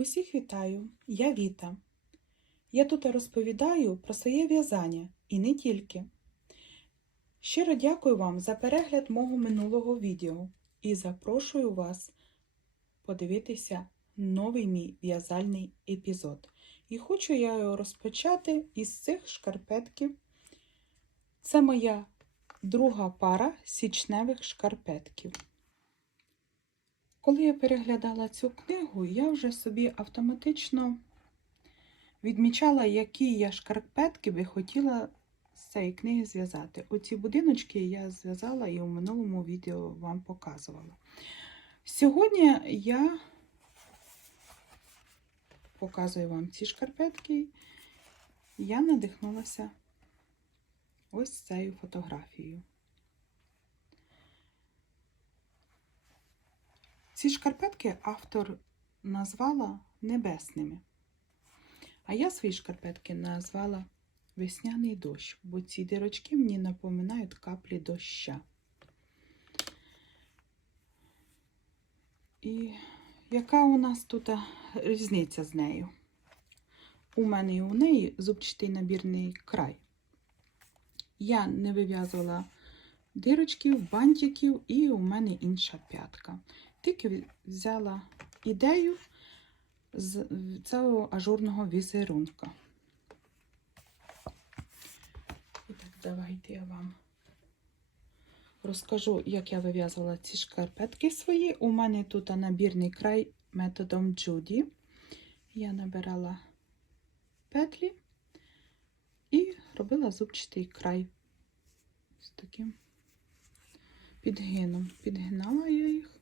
Усіх вітаю, я Віта. Я тут розповідаю про своє в'язання і не тільки. Щиро дякую вам за перегляд мого минулого відео і запрошую вас подивитися новий мій в'язальний епізод. І хочу я його розпочати із цих шкарпетків. Це моя друга пара січневих шкарпетків. Коли я переглядала цю книгу, я вже собі автоматично відмічала, які я шкарпетки би хотіла з цієї книги зв'язати. Оці будиночки я зв'язала і у минулому відео вам показувала. Сьогодні я показую вам ці шкарпетки. Я надихнулася ось цією фотографією. Ці шкарпетки автор назвала небесними. А я свої шкарпетки назвала весняний дощ, бо ці дирочки мені напоминають каплі доща. І яка у нас тут різниця з нею? У мене і у неї зубчатий набірний край. Я не вив'язувала дирочків, бантиків, і у мене інша п'ятка. Тільки взяла ідею з цього ажурного візерунка. І так, давайте я вам розкажу, як я вив'язувала ці шкарпетки свої. У мене тут набірний край методом Джуді. Я набирала петлі і робила зубчатий край з таким підгином. Підгинала я їх.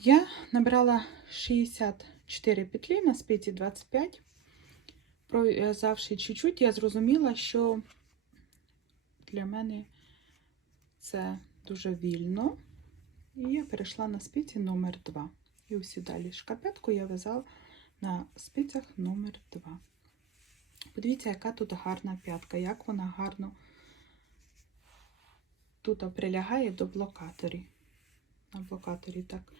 Я набрала 64 петлі на спиці 25. Пров'язавши чуть-чуть, я зрозуміла, що для мене це дуже вільно. І я перейшла на спиці номер 2. І усі далі шкарпетку я в'язала на спицях номер 2. Подивіться, яка тут гарна п'ятка, як вона гарно тут прилягає до блокаторі. На блокаторі так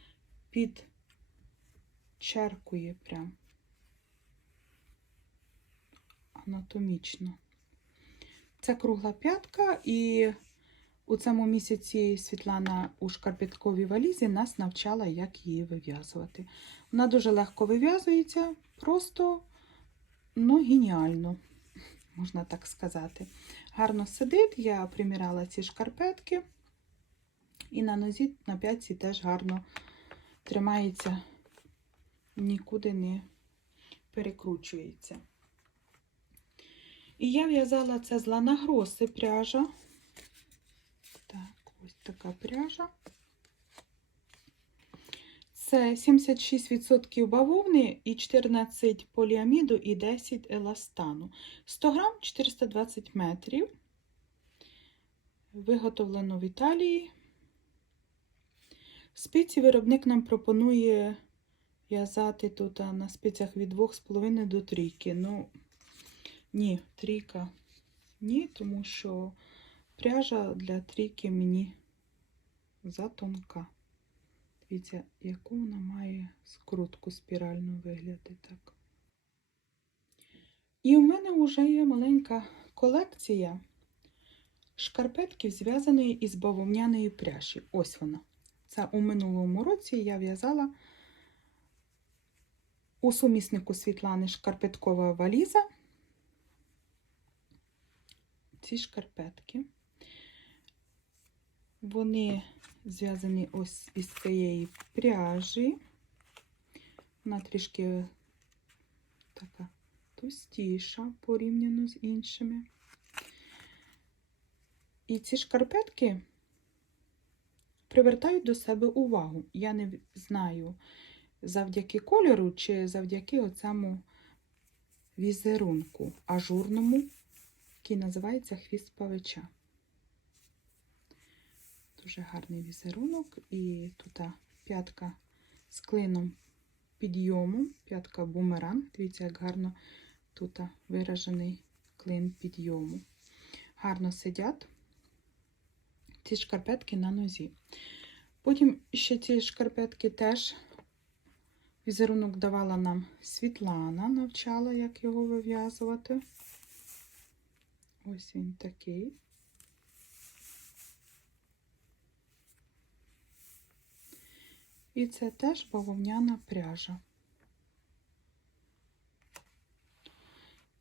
підчеркує прям анатомічно. Це кругла п'ятка, і у цьому місяці Світлана у шкарпетковій валізі нас навчала, як її вив'язувати. Вона дуже легко вив'язується, просто ну, геніально, можна так сказати. Гарно сидить, я приміряла ці шкарпетки, і на нозі на п'ятці теж гарно тримається, нікуди не перекручується. І я в'язала це з ланагроси пряжа. Так, ось така пряжа. Це 76% бавовни і 14 поліаміду і 10 еластану. 100 грам 420 метрів. Виготовлено в Італії. Спиці виробник нам пропонує в'язати тут на спицях від 2,5 до 3. Ну, ні, трійка ні, тому що пряжа для трійки мені затонка. Дивіться, яку вона має скрутку спіральну вигляди так. І у мене вже є маленька колекція шкарпетків, зв'язаної із бавовняної пряжі. Ось вона. Це у минулому році я в'язала у суміснику Світлани шкарпеткова валіза. Ці шкарпетки. Вони зв'язані ось із цієї пряжі. Вона трішки така товстіша порівняно з іншими. І ці шкарпетки привертають до себе увагу. Я не знаю, завдяки кольору чи завдяки оцьому візерунку ажурному, який називається хвіст павича. Дуже гарний візерунок, і тут п'ятка з клином підйому, п'ятка бумеранг. Дивіться, як гарно тут виражений клин підйому. Гарно сидять ці шкарпетки на нозі. Потім ще ці шкарпетки теж Візерунок давала нам Світлана, навчала, як його вив'язувати. Ось він такий. І це теж бавовняна пряжа.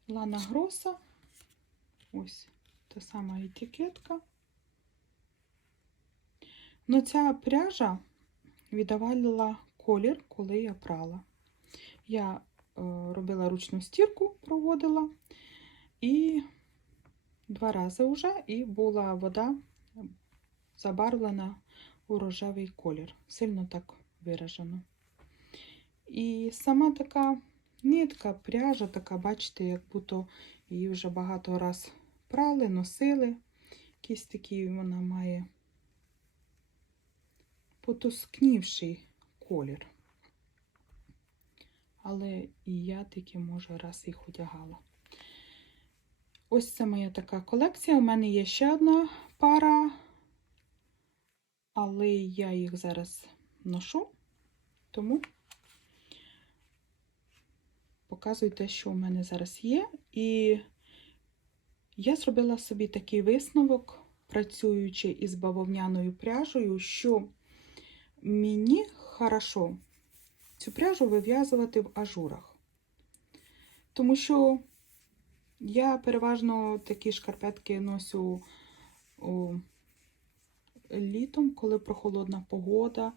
Лана Гроса. Ось та сама етикетка. Ну, ця пряжа віддавала колір, коли я прала. Я е, робила ручну стірку, проводила, і два рази вже, і була вода забарвлена у рожевий колір. Сильно так виражено. І сама така нитка, пряжа, така, бачите, як будто її вже багато раз прали, носили. Якийсь такий вона має потускнівший колір. Але і я тільки, може, раз їх одягала. Ось це моя така колекція. У мене є ще одна пара, але я їх зараз ношу, тому показую те, що у мене зараз є. І я зробила собі такий висновок, працюючи із бавовняною пряжею, що мені хорошо цю пряжу вив'язувати в ажурах. Тому що я переважно такі шкарпетки носю о, літом, коли прохолодна погода,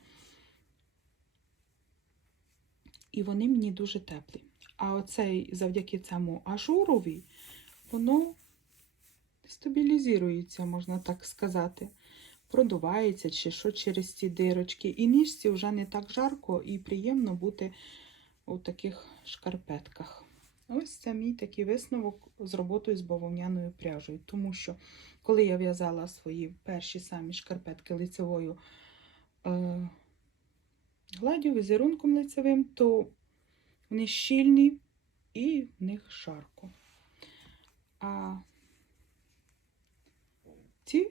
і вони мені дуже теплі. А оцей завдяки цьому ажурові, воно стабілізується, можна так сказати продувається чи що через ці дирочки. І ніжці вже не так жарко і приємно бути у таких шкарпетках. Ось це мій такий висновок з роботою з бавовняною пряжею. Тому що, коли я в'язала свої перші самі шкарпетки лицевою е, гладдю, візерунком лицевим, то вони щільні і в них жарко. А ці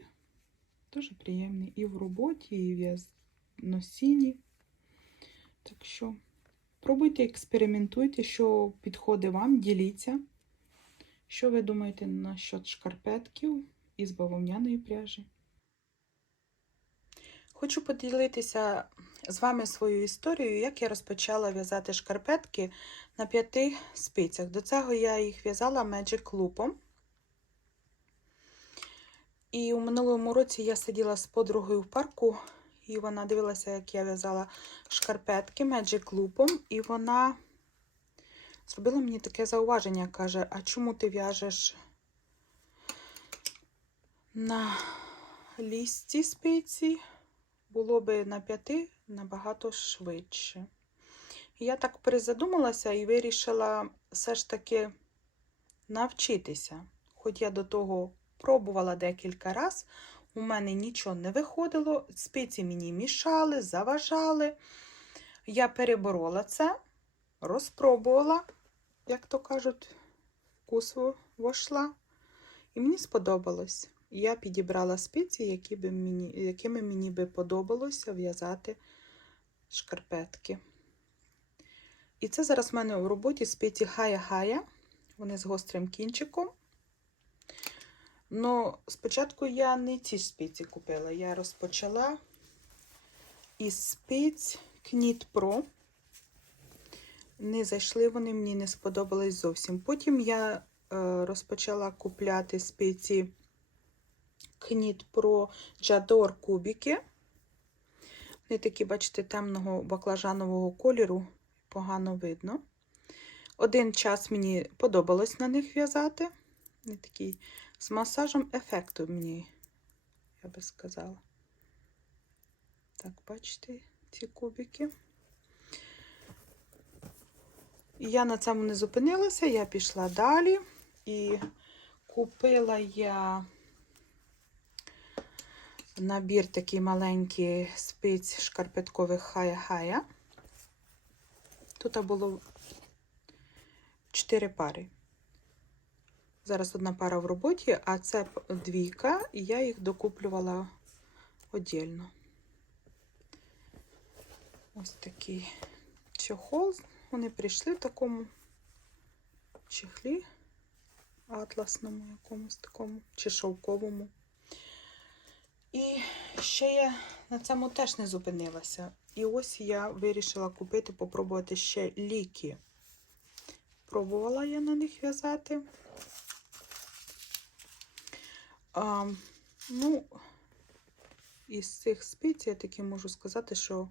Дуже приємний і в роботі, і в носінні. Так що пробуйте, експериментуйте, що підходить вам, діліться. Що ви думаєте насчет шкарпетків із бавовняної пряжі? Хочу поділитися з вами своєю історією, як я розпочала в'язати шкарпетки на п'яти спицях. До цього я їх в'язала Magic Loop. І у минулому році я сиділа з подругою в парку, і вона дивилася, як я в'язала шкарпетки Magic Loop, і вона зробила мені таке зауваження, каже: А чому ти в'яжеш на лісті спиці? Було би на п'яти набагато швидше. Я так перезадумалася і вирішила все ж таки навчитися. Хоч я до того Пробувала декілька разів, у мене нічого не виходило, спиці мені мішали, заважали. Я переборола це, розпробувала, як то кажуть, вкус вошла. І мені сподобалось. Я підібрала спиці, які би мені, якими мені би подобалося в'язати шкарпетки. І це зараз в мене у роботі спиці хая-хая. Вони з гострим кінчиком. Ну, спочатку я не ці спиці купила. Я розпочала із спиць Knit Pro. Не зайшли вони, мені не сподобались зовсім. Потім я е, розпочала купляти спиці Knit Pro Jador кубики. Вони такі, бачите, темного баклажанового кольору, погано видно. Один час мені подобалось на них в'язати. Вони такі з масажем ефекту мені, я би сказала. Так, бачите, ці кубики. І я на цьому не зупинилася, я пішла далі і купила я набір такий маленький спиць шкарпеткових хая-хая. Тут було 4 пари. Зараз одна пара в роботі, а це двійка, і я їх докуплювала віддільно. Ось такий чохол. Вони прийшли в такому чехлі атласному якомусь такому, чи шовковому. І ще я на цьому теж не зупинилася. І ось я вирішила купити, попробувати ще ліки. Пробувала я на них в'язати. А, ну, із цих спиць я таки можу сказати, що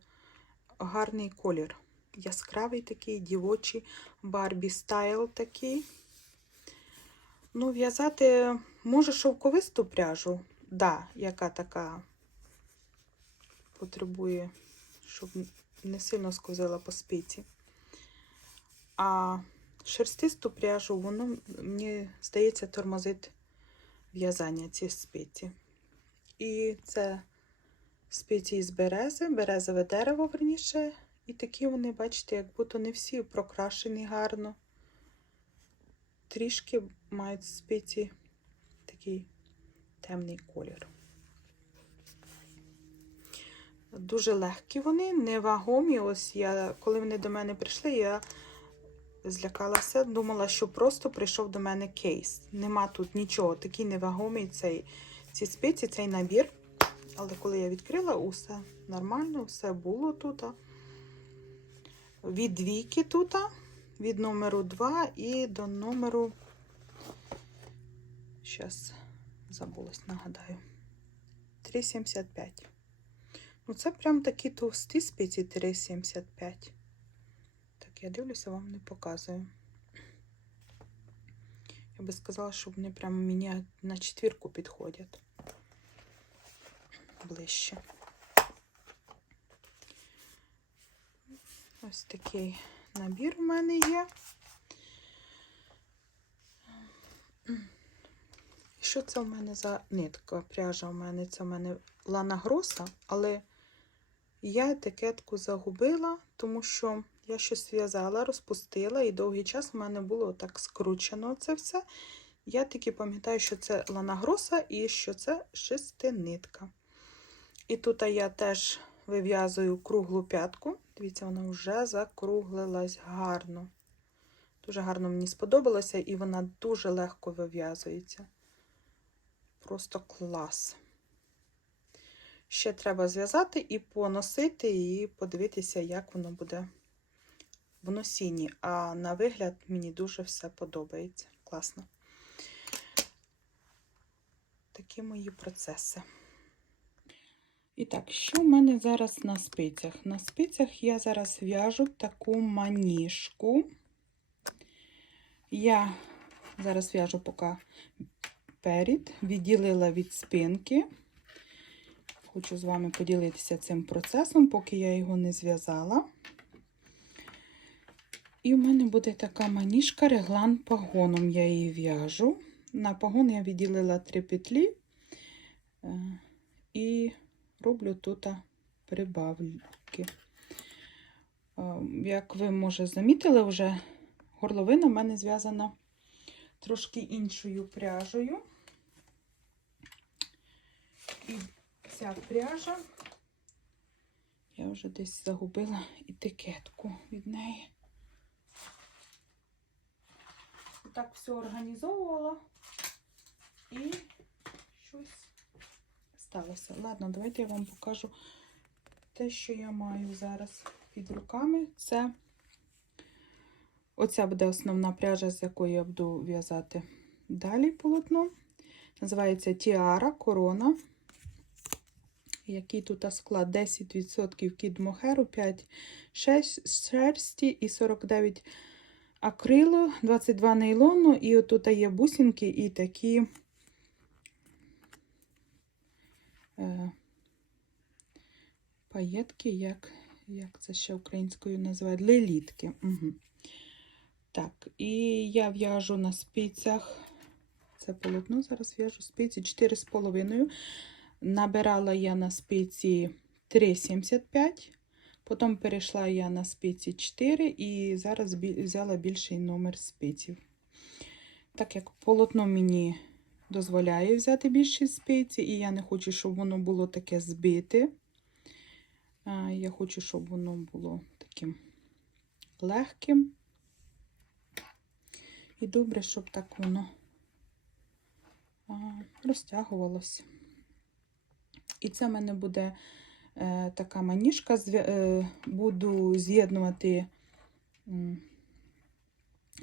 гарний колір. Яскравий такий, дівочий, Барбі стайл такий. Ну, в'язати може шовковисту пряжу, да, яка така потребує, щоб не сильно сковзила по спиці. А шерстисту пряжу, воно, мені здається, тормозить в'язання ці спиці. І це спиці з берези, березове дерево, верніше. І такі вони, бачите, як будто не всі прокрашені гарно. Трішки мають спиці такий темний колір. Дуже легкі вони, невагомі. Ось я, коли вони до мене прийшли, я злякалася, думала, що просто прийшов до мене кейс. Нема тут нічого, такий невагомий цей, ці спиці, цей набір. Але коли я відкрила, усе нормально, все було тут. Від двійки тут, від номеру 2 і до номеру. Зараз забулась, нагадаю. 3,75. Ну, це прям такі товсті спиці 3,75. Я дивлюся, вам не показую. Я би сказала, що вони прям мені на четвірку підходять. Ближче. Ось такий набір у мене є. І що це в мене за нитка? Пряжа у мене це в мене Лана Гроса, але я етикетку загубила, тому що я щось в'язала, розпустила, і довгий час у мене було так скручено це все. Я тільки пам'ятаю, що це Лана Гроса і що це шестинитка. І тут я теж вив'язую круглу п'ятку. Дивіться, вона вже закруглилась гарно. Дуже гарно мені сподобалося, і вона дуже легко вив'язується. Просто клас. Ще треба зв'язати і поносити, і подивитися, як воно буде в носінні. А на вигляд мені дуже все подобається. Класно. Такі мої процеси. І так, що в мене зараз на спицях? На спицях я зараз в'яжу таку маніжку. Я зараз в'яжу поки перед, відділила від спинки. Хочу з вами поділитися цим процесом, поки я його не зв'язала. І в мене буде така маніжка, реглан пагоном я її в'яжу. На пагон я відділила три петлі і роблю тут прибавки. Як ви, може, замітили, вже горловина в мене зв'язана трошки іншою пряжею. І ця пряжа, я вже десь загубила етикетку від неї. Так все організовувала і щось сталося. Ладно, давайте я вам покажу те, що я маю зараз під руками. Це оця буде основна пряжа, з якої я буду в'язати далі полотно. Називається Тіара Корона. Який тут склад 10% кід мохеру, 5 шерсті і 49 акрилу, 22 нейлону, і отут є бусинки і такі е, паєтки, як, як це ще українською називають, лелітки. Угу. Так, і я в'яжу на спицях, це полотно, зараз в'яжу спиці 4,5. Набирала я на спиці 3,75. Потім перейшла я на спиці 4 і зараз взяла більший номер спиців. Так як полотно мені дозволяє взяти більші спиці, і я не хочу, щоб воно було таке збите. Я хочу, щоб воно було таким легким. І добре, щоб так воно розтягувалося. І це в мене буде така маніжка, е, буду з'єднувати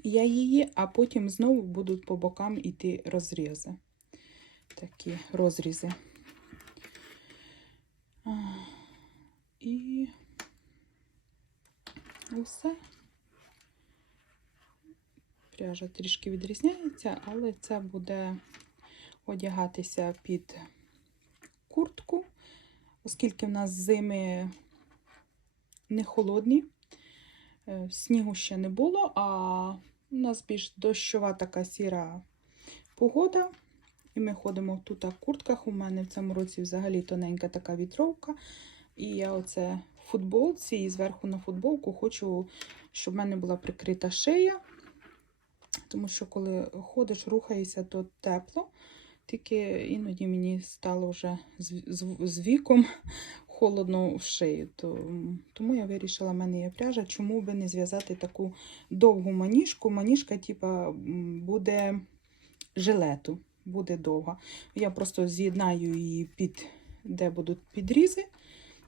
я її, а потім знову будуть по бокам йти розрізи. Такі розрізи. І все. Пряжа трішки відрізняється, але це буде одягатися під куртку, оскільки в нас зими не холодні, е, снігу ще не було, а у нас більш дощова така сіра погода. І ми ходимо тут в куртках. У мене в цьому році взагалі тоненька така вітровка. І я оце в футболці і зверху на футболку хочу, щоб в мене була прикрита шия. Тому що коли ходиш, рухаєшся, то тепло. Тільки іноді мені стало вже з, віком холодно в шию. То, тому я вирішила, в мене є пряжа, чому би не зв'язати таку довгу маніжку. Маніжка, типа, буде жилету, буде довга. Я просто з'єднаю її під, де будуть підрізи.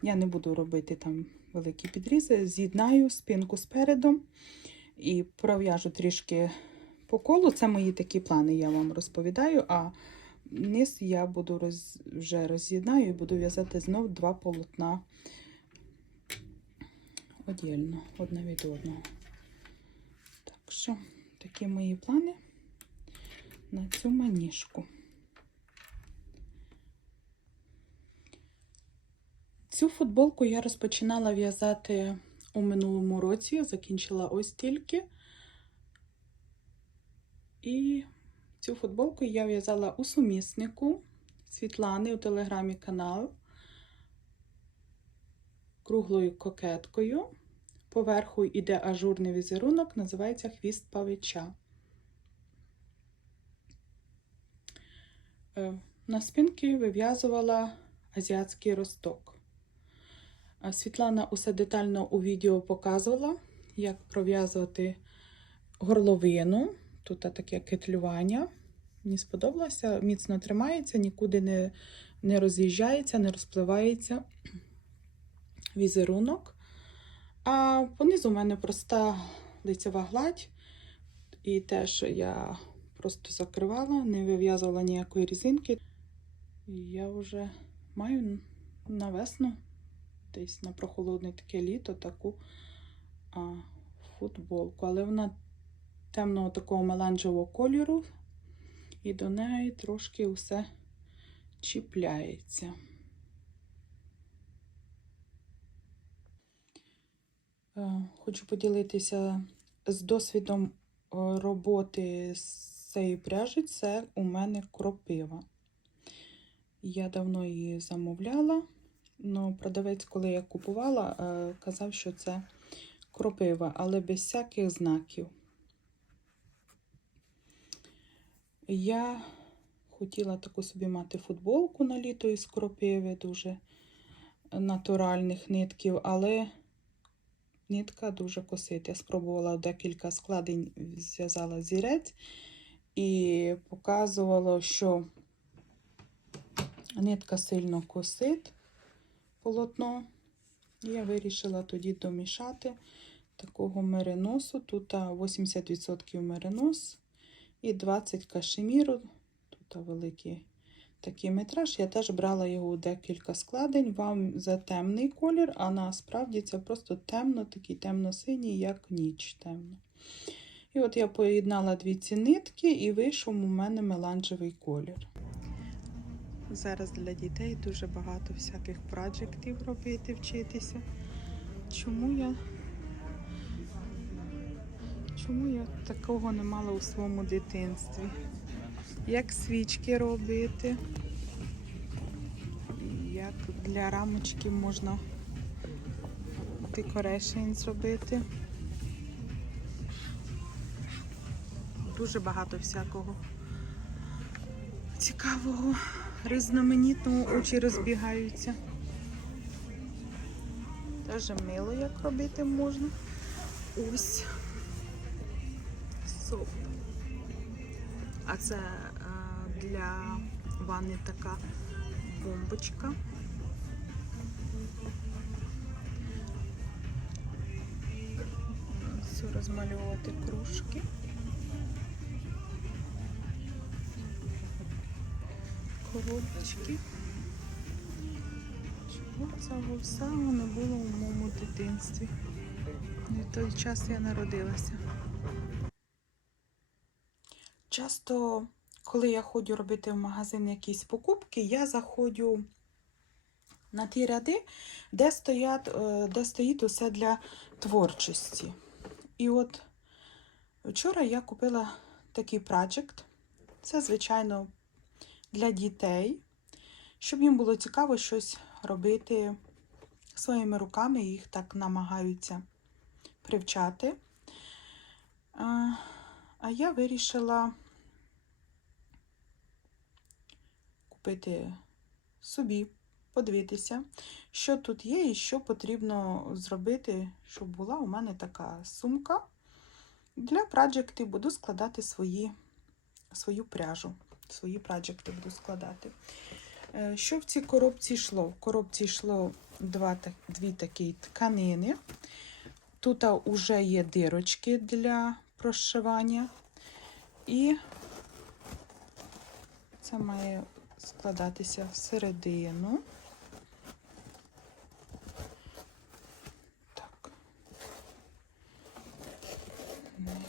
Я не буду робити там великі підрізи. З'єднаю спинку спереду і пров'яжу трішки по колу. Це мої такі плани, я вам розповідаю. А низ я буду роз, вже роз'єднаю і буду в'язати знов два полотна одільно, одне від одного. Так що, такі мої плани на цю маніжку. Цю футболку я розпочинала в'язати у минулому році, закінчила ось тільки. І цю футболку я в'язала у суміснику Світлани у телеграмі канал круглою кокеткою. Поверху йде ажурний візерунок, називається хвіст павича. Е, На спинки вив'язувала азіатський росток. Світлана усе детально у відео показувала, як пров'язувати горловину. Тут таке кетлювання. Мені сподобалося, міцно тримається, нікуди не, не роз'їжджається, не розпливається візерунок. А понизу у мене проста лицева гладь. І теж я просто закривала, не вив'язувала ніякої різинки. І я вже маю на весну, десь на прохолодне таке літо, таку а, футболку. Але вона темного такого меланжевого кольору, і до неї трошки все чіпляється. Е, Хочу поділитися з досвідом е, роботи з цієї пряжі. Це у мене кропива. Я давно її замовляла, але продавець, коли я купувала, е, казав, що це кропива, але без всяких знаків. Я хотіла таку собі мати футболку на літо із кропиви, дуже натуральних нитків, але нитка дуже косить. Я спробувала декілька складень, зв'язала зірець і показувало, що нитка сильно косить полотно. Я вирішила тоді домішати такого мериносу. Тут 80% меринос і 20 кашеміру. Тут великий такий метраж. Я теж брала його у декілька складень. Вам за темний колір, а насправді це просто темно, такий темно-синій, як ніч темно. І от я поєднала дві ці нитки, і вийшов у мене меланжевий колір. Зараз для дітей дуже багато всяких проджектів робити, вчитися. Чому я Чому я такого не мала у своєму дитинстві? Як свічки робити, як для рамочки можна декорейшн зробити. Дуже багато всякого цікавого, різноманітного очі розбігаються. Теж мило як робити можна. ось соп. А це е, для ванни така бомбочка. Все розмальовувати кружки. Коробочки. Чого цього всього не було у моєму дитинстві? В той час я народилася. Часто, коли я ходжу робити в магазин якісь покупки, я заходжу на ті ряди, де, стоять, е, де стоїть усе для творчості. І от вчора я купила такий проджект. Це, звичайно, для дітей, щоб їм було цікаво щось робити своїми руками, їх так намагаються привчати. А, а я вирішила купити собі, подивитися, що тут є і що потрібно зробити, щоб була у мене така сумка. Для праджекти буду складати свої, свою пряжу. Свої праджекти буду складати. Е, Що в цій коробці йшло? В коробці йшло два, дві такі тканини. Тут вже є дирочки для прошивання. І це має складатися всередину. Так. Не,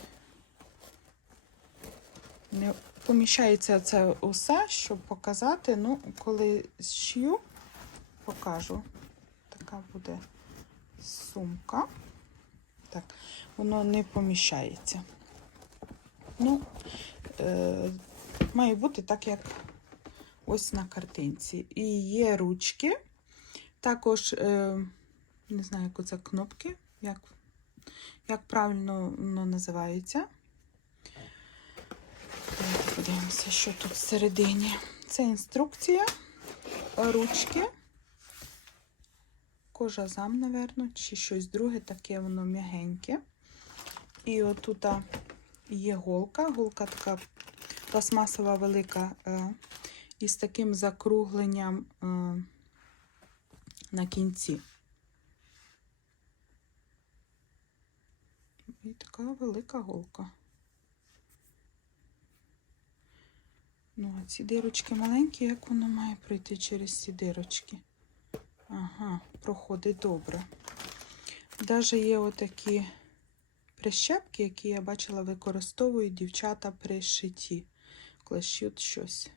не поміщається це усе, щоб показати. Ну, коли зшью, покажу. Така буде сумка. Так, воно не поміщається. Ну, е, має бути так, як ось на картинці. І є ручки. Також, е, не знаю, як оце кнопки, як, як правильно воно називається. Подивимося, що тут всередині. Це інструкція, ручки, кожазам, напевно, чи щось друге, таке воно м'ягеньке. І отут є голка. Голка така пластмасова велика е, із таким закругленням е, на кінці. І така велика голка. Ну, а ці дирочки маленькі, як воно має пройти через ці дирочки? Ага, проходить добре. Даже є отакі прищепки, які я бачила, використовують дівчата при шитті, коли щось.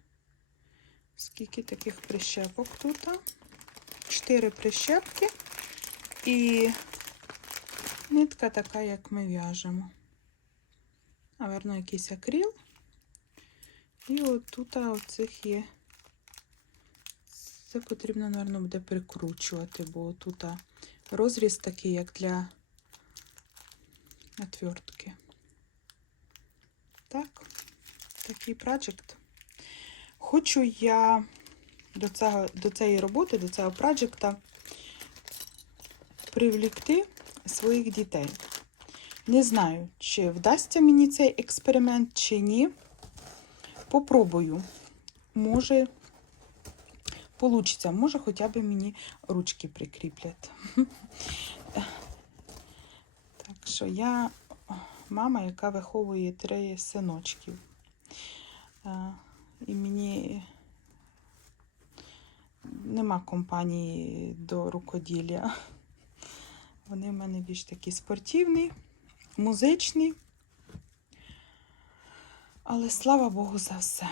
Скільки таких прищепок тут? Чотири прищепки і нитка така, як ми в'яжемо. Наверно, якийсь акріл. І от тут оцих є. Це потрібно, напевно, буде прикручувати, бо тут розріз такий, як для отвертки. Так, такий проджект. Хочу я до, цього, до цієї роботи, до цього проджекта привлікти своїх дітей. Не знаю, чи вдасться мені цей експеримент, чи ні. Попробую. Може, получиться, може, хоча б мені ручки прикріплять. Так що я мама, яка виховує три синочків. І мені нема компанії до рукоділля. Вони в мене більш такі спортивні, музичні. Але слава Богу за все.